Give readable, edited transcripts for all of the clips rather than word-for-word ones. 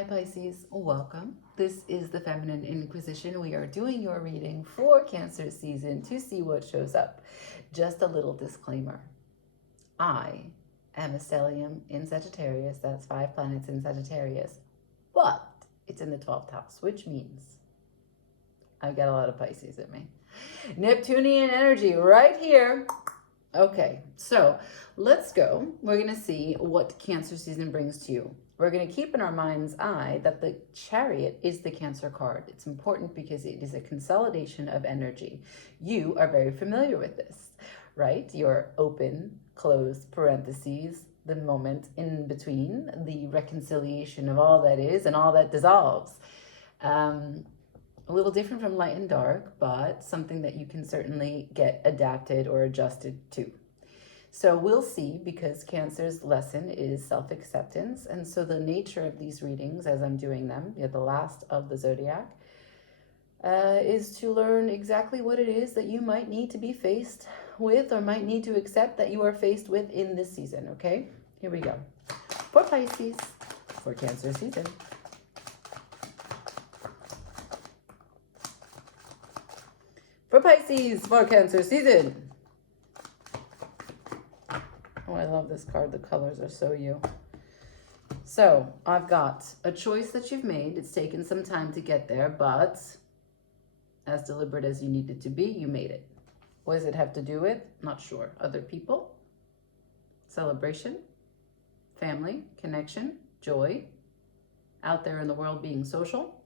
Hi Pisces, welcome. This is the Feminine Inquisition. We are doing your reading for Cancer season to see what shows up. Just a little disclaimer. I am a stellium in Sagittarius. That's 5 planets in Sagittarius. But it's in the 12th house, which means I've got a lot of Pisces in me. Neptunian energy right here. Okay, so let's go. We're going to see what Cancer season brings to you. We're going to keep in our mind's eye that the Chariot is the Cancer card. It's important because it is a consolidation of energy. You are very familiar with this, right? Your open, closed parentheses, the moment in between, the reconciliation of all that is and all that dissolves. A little different from light and dark, but something that you can certainly get adapted or adjusted to. So we'll see, because Cancer's lesson is self-acceptance. And so the nature of these readings, as I'm doing them, the last of the zodiac, is to learn exactly what it is that you might need to be faced with or might need to accept that you are faced with in this season, okay? Here we go. For Pisces, for Cancer season. For Pisces, for Cancer season. Oh, I love this card. The colors are so you. So I've got a choice that you've made. It's taken some time to get there, but as deliberate as you needed to be, you made it. What does it have to do with? Not sure. Other people, celebration, family, connection, joy, out there in the world being social,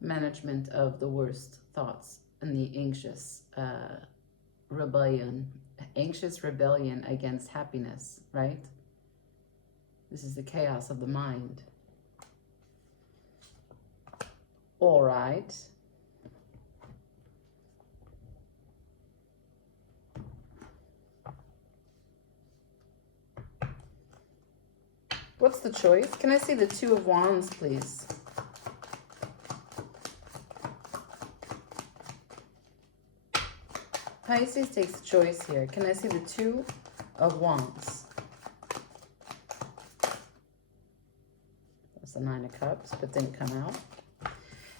management of the worst thoughts and the anxious rebellion against happiness, right? This is the chaos of the mind. All right. What's the choice? Can I see the Two of Wands, please? Pisces takes the choice here. Can I see the Two of Wands? That's the Nine of Cups, but didn't come out.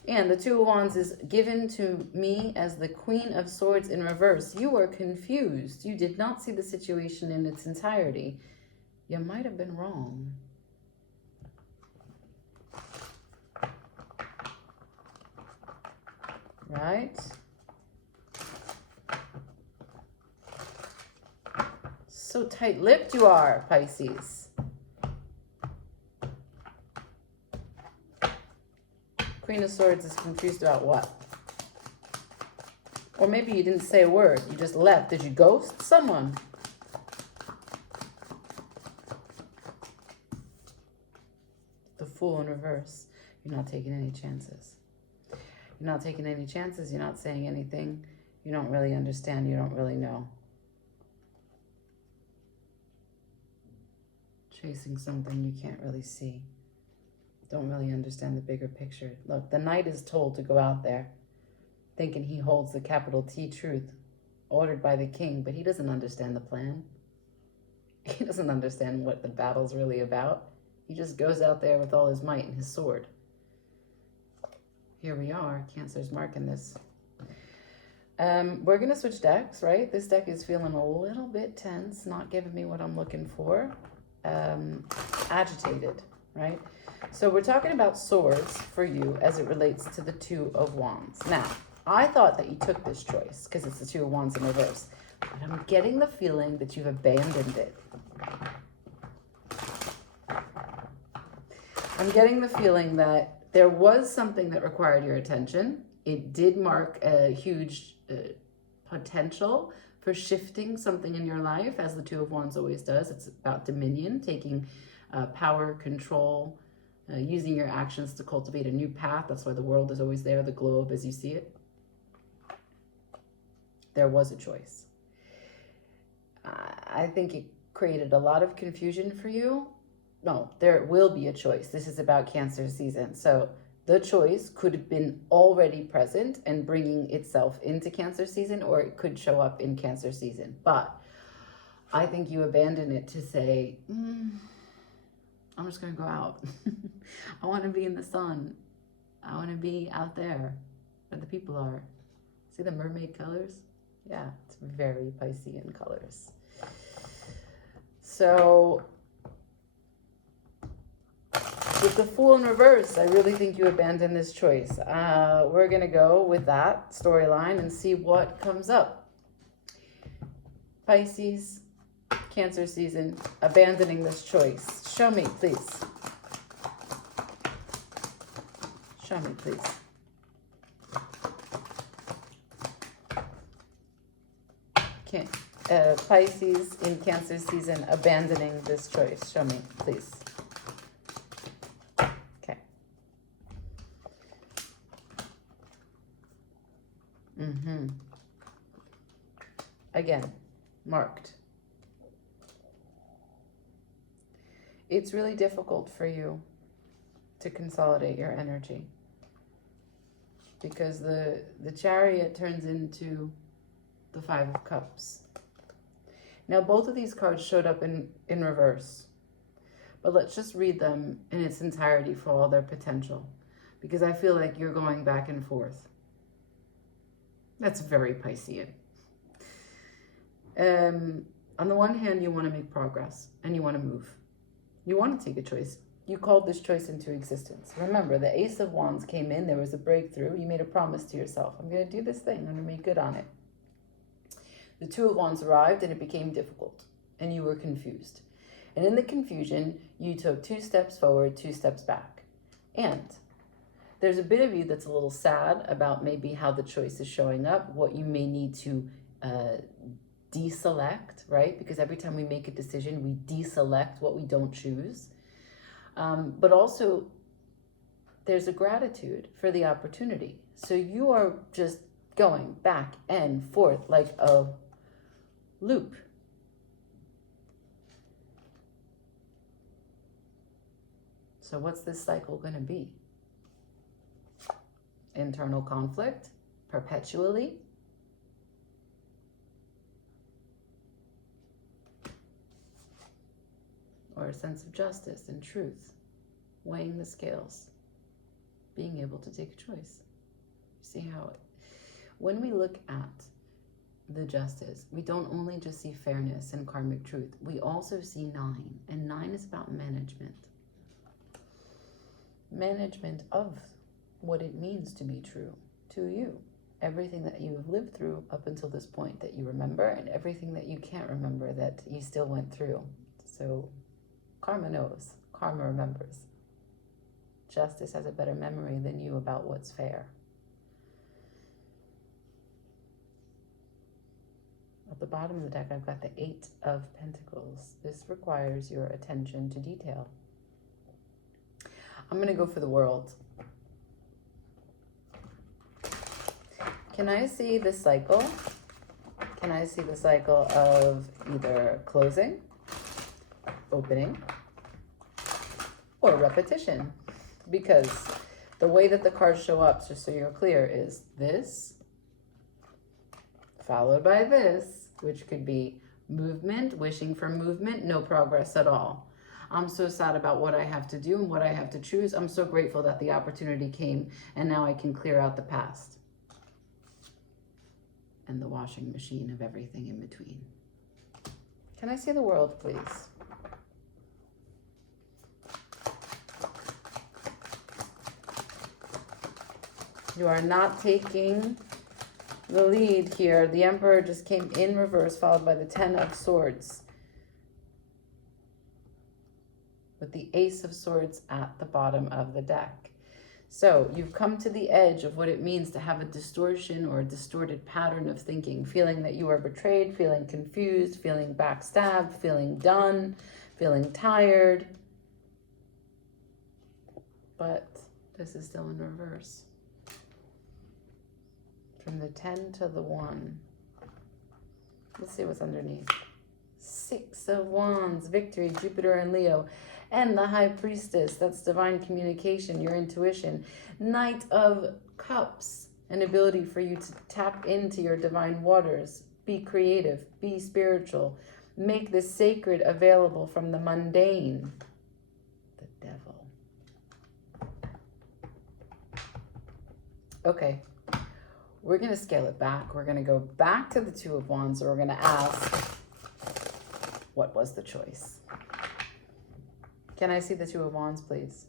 And the Two of Wands is given to me as the Queen of Swords in reverse. You were confused. You did not see the situation in its entirety. You might have been wrong. Right? So tight-lipped you are, Pisces. Queen of Swords is confused about what? Or maybe you didn't say a word. You just left. Did you ghost someone? The Fool in reverse. You're not taking any chances. You're not taking any chances. You're not saying anything. You don't really understand. You don't really know. Chasing something you can't really see. Don't really understand the bigger picture. Look, the knight is told to go out there thinking he holds the capital T truth ordered by the king, but he doesn't understand the plan. He doesn't understand what the battle's really about. He just goes out there with all his might and his sword. Here we are. Cancer's marking this. We're going to switch decks, right? This deck is feeling a little bit tense, not giving me what I'm looking for. Agitated, right? So we're talking about swords for you as it relates to the Two of Wands. Now, I thought that you took this choice because it's the Two of Wands in reverse, but I'm getting the feeling that you've abandoned it. I'm getting the feeling that there was something that required your attention. It did mark a huge potential for shifting something in your life, as the Two of Wands always does. It's about dominion, taking power, control, using your actions to cultivate a new path. That's why the world is always there, the globe as you see it. There was a choice. I think it created a lot of confusion for you. No, there will be a choice. This is about Cancer season. So the choice could have been already present and bringing itself into Cancer season, or it could show up in Cancer season. But I think you abandon it to say, I'm just going to go out. I want to be in the sun. I want to be out there where the people are. See the mermaid colors? Yeah, it's very Piscean colors. So with the Fool in reverse, I really think you abandon this choice. We're going to go with that storyline and see what comes up. Pisces, Cancer season, abandoning this choice. Show me, please. Show me, please. Pisces in Cancer season, abandoning this choice. Show me, please. Okay. Again, marked. It's really difficult for you to consolidate your energy because the Chariot turns into the Five of Cups. Now, both of these cards showed up in reverse, but let's just read them in its entirety for all their potential, because I feel like you're going back and forth. That's very Piscean. On the one hand, you want to make progress and you want to move. You want to take a choice. You called this choice into existence. Remember, the Ace of Wands came in. There was a breakthrough. You made a promise to yourself. I'm going to do this thing. I'm going to make good on it. The Two of Wands arrived and it became difficult. And you were confused. And in the confusion, you took 2 steps forward, 2 steps back. And there's a bit of you that's a little sad about maybe how the choice is showing up, what you may need to deselect, right? Because every time we make a decision, we deselect what we don't choose. But also, there's a gratitude for the opportunity. So you are just going back and forth like a loop. So what's this cycle going to be? Internal conflict, perpetually? Or a sense of justice and truth, weighing the scales, being able to take a choice. See how when we look at the justice, we don't only just see fairness and karmic truth, we also see 9, and 9 is about management. Management of what it means to be true to you. Everything that you have lived through up until this point that you remember, and everything that you can't remember that you still went through. So karma knows, karma remembers. Justice has a better memory than you about what's fair. At the bottom of the deck, I've got the 8 of Pentacles. This requires your attention to detail. I'm going to go for the World. Can I see the cycle? Can I see the cycle of either closing, opening, or repetition? Because the way that the cards show up, just so you're clear, is this followed by this, which could be movement, wishing for movement, no progress at all. I'm so sad about what I have to do and what I have to choose. I'm so grateful that the opportunity came and now I can clear out the past. And the washing machine of everything in between. Can I see the World, please? You are not taking the lead here. The Emperor just came in reverse, followed by the 10 of Swords, with the Ace of Swords at the bottom of the deck. So you've come to the edge of what it means to have a distortion or a distorted pattern of thinking, feeling that you are betrayed, feeling confused, feeling backstabbed, feeling done, feeling tired. But this is still in reverse. From the 10 to the 1. Let's see what's underneath. 6 of Wands, victory, Jupiter and Leo. And the High Priestess, that's divine communication, your intuition. Knight of Cups, an ability for you to tap into your divine waters. Be creative, be spiritual. Make the sacred available from the mundane. Okay. We're going to scale it back. We're going to go back to the Two of Wands, and we're going to ask, what was the choice? Can I see the Two of Wands, please?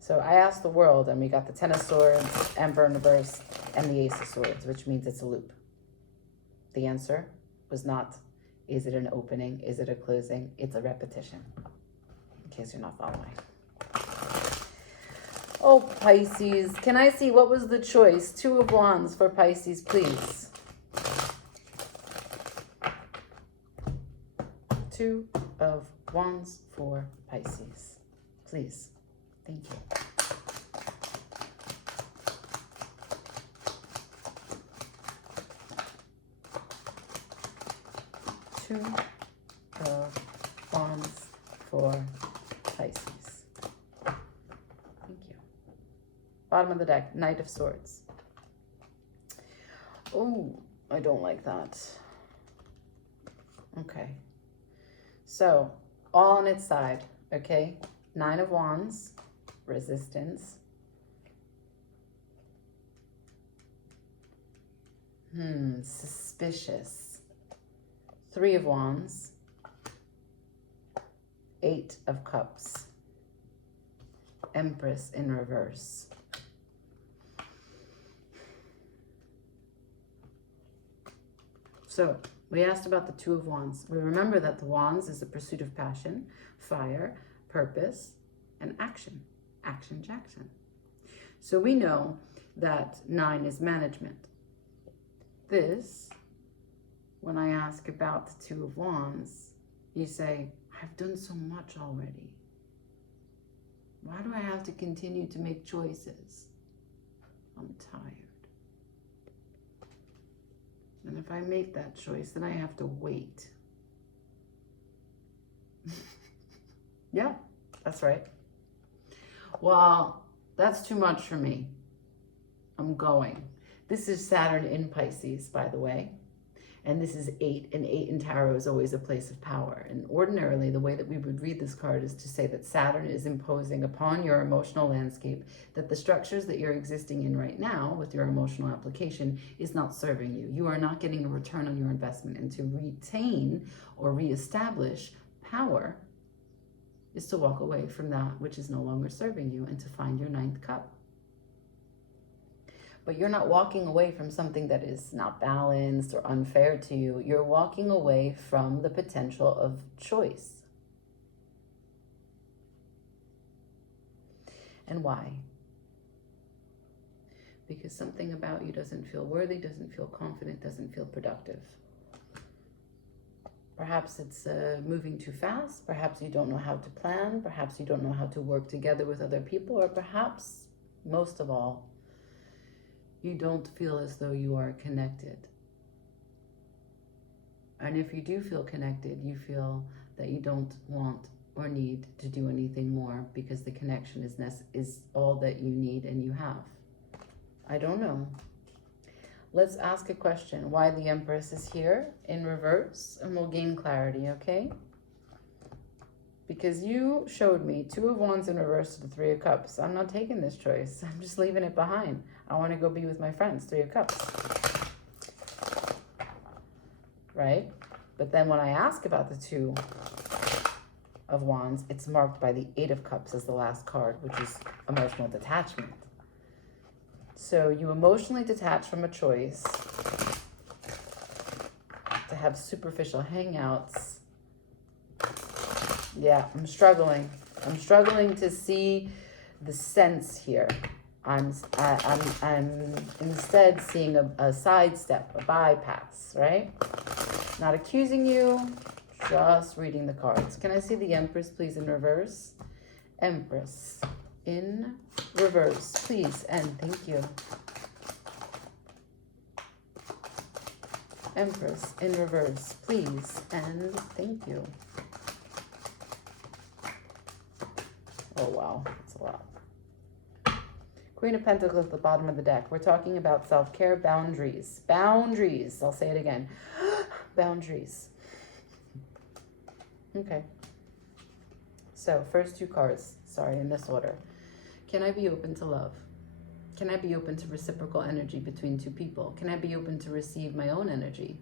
So I asked the world, and we got the Ten of Swords, Emperor in reverse, and the Ace of Swords, which means it's a loop. The answer was not, is it an opening? Is it a closing? It's a repetition, in case you're not following. Oh, Pisces, can I see what was the choice? Two of Wands for Pisces, please. Two of Wands for Pisces, please. Thank you. Two of Wands for Pisces. Thank you. Bottom of the deck, Knight of Swords. Oh, I don't like that. Okay. So, all on its side, okay? Nine of Wands, resistance. Suspicious. Three of Wands, Eight of Cups, Empress in reverse. So we asked about the Two of Wands. We remember that the Wands is the pursuit of passion, fire, purpose, and action. Action Jackson. So we know that 9 is management. This, when I ask about the Two of Wands, you say, I've done so much already. Why do I have to continue to make choices? I'm tired. And if I make that choice, then I have to wait. Yeah, that's right. Well, that's too much for me. I'm going. This is Saturn in Pisces, by the way. And this is 8, and 8 in tarot is always a place of power. And ordinarily, the way that we would read this card is to say that Saturn is imposing upon your emotional landscape that the structures that you're existing in right now with your emotional application is not serving you. You are not getting a return on your investment. And to retain or reestablish power is to walk away from that which is no longer serving you and to find your 9th cup. But you're not walking away from something that is not balanced or unfair to you. You're walking away from the potential of choice. And why? Because something about you doesn't feel worthy, doesn't feel confident, doesn't feel productive. Perhaps it's moving too fast. Perhaps you don't know how to plan. Perhaps you don't know how to work together with other people. Or perhaps, most of all, you don't feel as though you are connected. And if you do feel connected, you feel that you don't want or need to do anything more because the connection is all that you need and you have. I don't know. Let's ask a question. Why the Empress is here in reverse, and we'll gain clarity, okay? Because you showed me 2 of Wands in reverse to the 3 of Cups. I'm not taking this choice. I'm just leaving it behind. I want to go be with my friends, 3 of Cups. Right? But then when I ask about the 2 of Wands, it's marked by the 8 of Cups as the last card, which is emotional detachment. So you emotionally detach from a choice to have superficial hangouts. Yeah, I'm struggling. I'm struggling to see the sense here. I'm instead seeing a sidestep, a bypass, right? Not accusing you, just reading the cards. Can I see the Empress, please, in reverse? Empress in reverse, please, and thank you. Empress in reverse, please, and thank you. Oh, wow, that's a lot. Queen of Pentacles at the bottom of the deck. We're talking about self-care, boundaries. Boundaries. I'll say it again. Boundaries. Okay. So, first 2 cards. Sorry, in this order. Can I be open to love? Can I be open to reciprocal energy between two people? Can I be open to receive my own energy?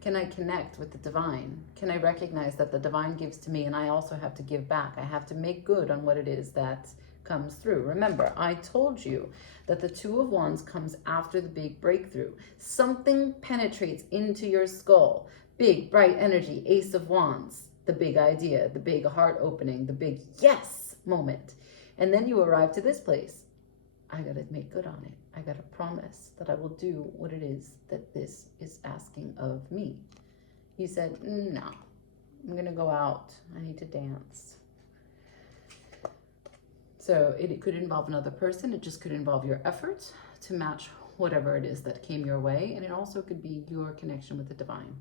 Can I connect with the divine? Can I recognize that the divine gives to me and I also have to give back? I have to make good on what it is that comes through. Remember, I told you that the Two of Wands comes after the big breakthrough. Something penetrates into your skull. Big, bright energy, Ace of Wands, the big idea, the big heart opening, the big yes moment. And then you arrive to this place. I got to make good on it. I got to promise that I will do what it is that this is asking of me. You said, no, I'm going to go out. I need to dance. So it could involve another person. It just could involve your effort to match whatever it is that came your way. And it also could be your connection with the divine.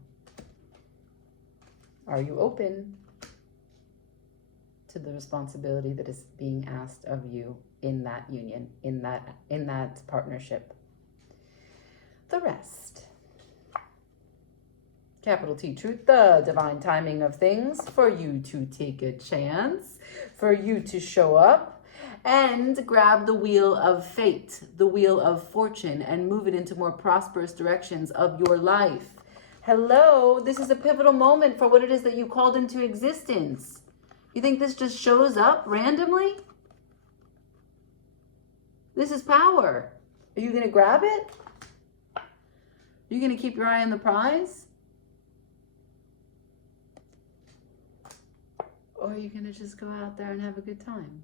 Are you open to the responsibility that is being asked of you in that union, in that partnership? The rest. Capital T, truth, the divine timing of things for you to take a chance, for you to show up and grab the wheel of fate, the wheel of fortune, and move it into more prosperous directions of your life. Hello, this is a pivotal moment for what it is that you called into existence. You think this just shows up randomly? This is power. Are you going to grab it? Are you going to keep your eye on the prize? Or are you going to just go out there and have a good time?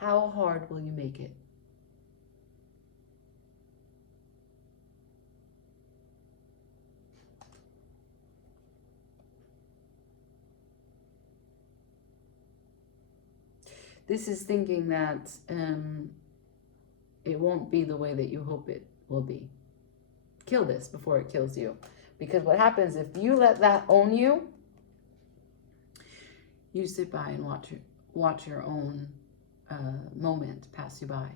How hard will you make it? This is thinking that it won't be the way that you hope it will be. Kill this before it kills you. Because what happens if you let that own you, you sit by and watch your own moment pass you by.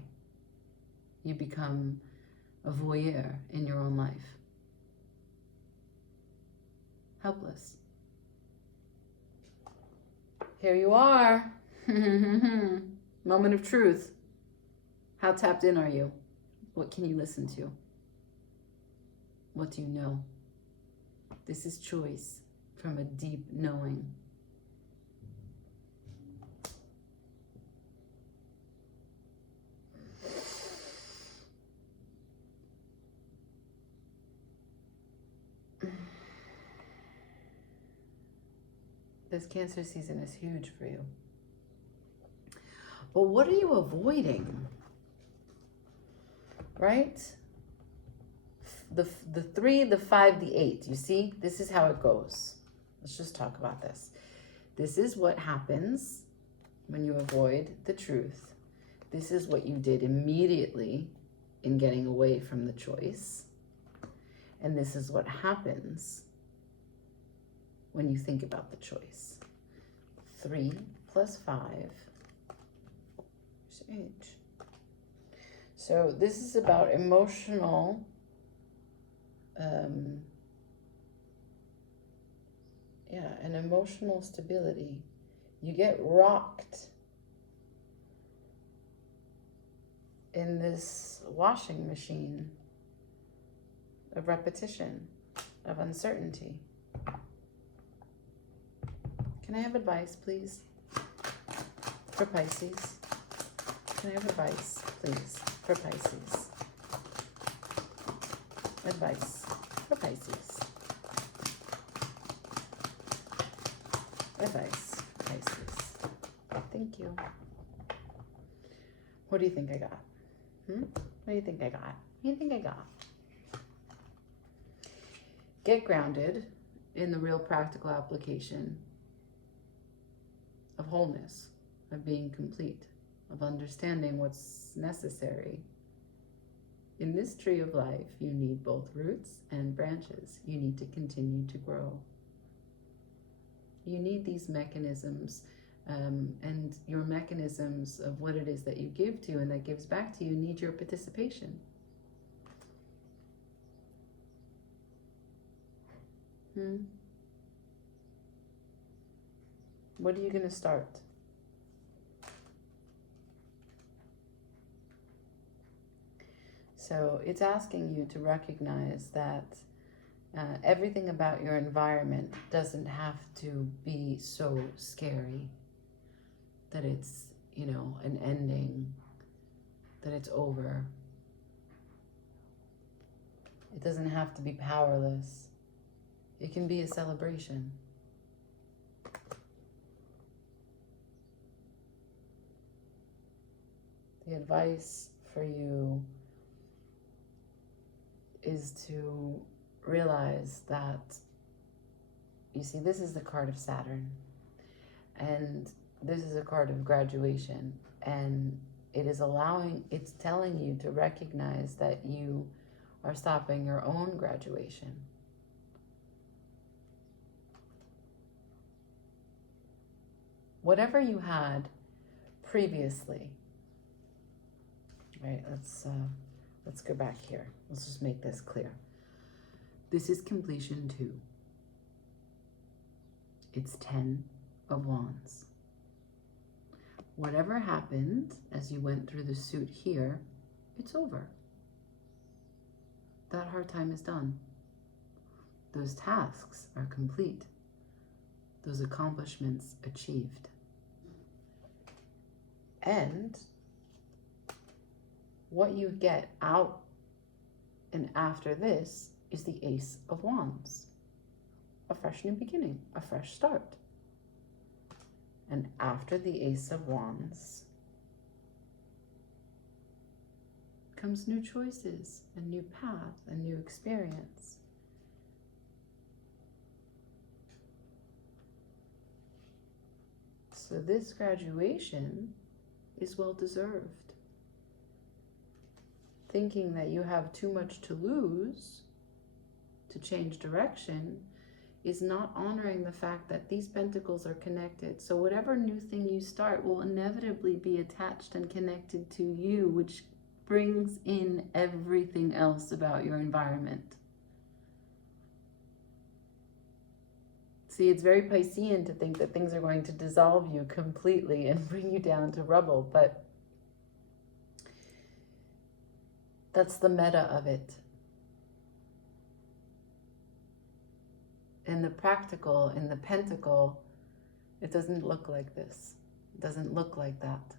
You become a voyeur in your own life. Helpless. Here you are. Moment of truth. How tapped in are you? What can you listen to? What do you know? This is choice from a deep knowing. This Cancer season is huge for you. But what are you avoiding? Right? The 3, the 5, the 8. You see? This is how it goes. Let's just talk about this. This is what happens when you avoid the truth. This is what you did immediately in getting away from the choice. And this is what happens when you think about the choice. 3 plus 5 is 8. So this is about emotional an emotional stability. You get rocked in this washing machine of repetition, of uncertainty. Can I have advice, please? For Pisces. Can I have advice, please? For Pisces. Advice for Pisces. Advice for Pisces. Thank you. What do you think I got? What do you think I got? What do you think I got? Get grounded in the real practical application of wholeness, of being complete, of understanding what's necessary. In this tree of life, you need both roots and branches. You need to continue to grow. You need these mechanisms, and your mechanisms of what it is that you give to and that gives back to you need your participation. What are you going to start So it's asking you to recognize that everything about your environment doesn't have to be so scary, that it's, you know, an ending, that it's over. It doesn't have to be powerless. It can be a celebration. The advice for you is to realize that, you see, this is the card of Saturn, and this is a card of graduation, and it's telling you to recognize that you are stopping your own graduation. Whatever you had previously, right? Let's go back here. Let's just make this clear. This is completion 2. It's 10 of Wands. Whatever happened as you went through the suit here, it's over. That hard time is done. Those tasks are complete. Those accomplishments achieved. And what you get out and after this is the Ace of Wands. A fresh new beginning, a fresh start. And after the Ace of Wands comes new choices, a new path, a new experience. So this graduation is well deserved. Thinking that you have too much to lose to change direction is not honoring the fact that these pentacles are connected. So whatever new thing you start will inevitably be attached and connected to you, which brings in everything else about your environment. See, it's very Piscean to think that things are going to dissolve you completely and bring you down to rubble, but that's the meta of it. In the practical, in the pentacle, it doesn't look like this. It doesn't look like that.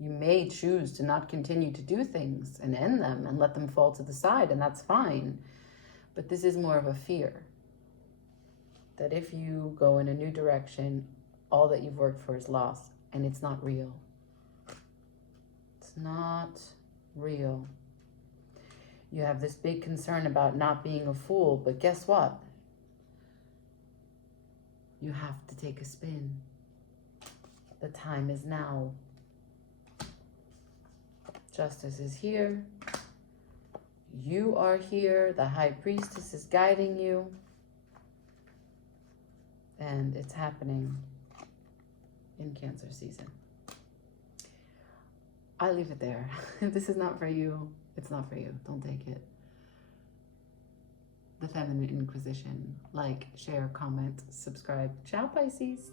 You may choose to not continue to do things and end them and let them fall to the side, and that's fine. But this is more of a fear. That if you go in a new direction, all that you've worked for is lost, and it's not real. It's not real. You have this big concern about not being a fool, but guess what? You have to take a spin. The time is now. Justice is here. You are here. The High Priestess is guiding you. And it's happening in Cancer season. I leave it there. If this is not for you, it's not for you. Don't take it. The Feminine Inquisition. Like, share, comment, subscribe. Ciao, Pisces.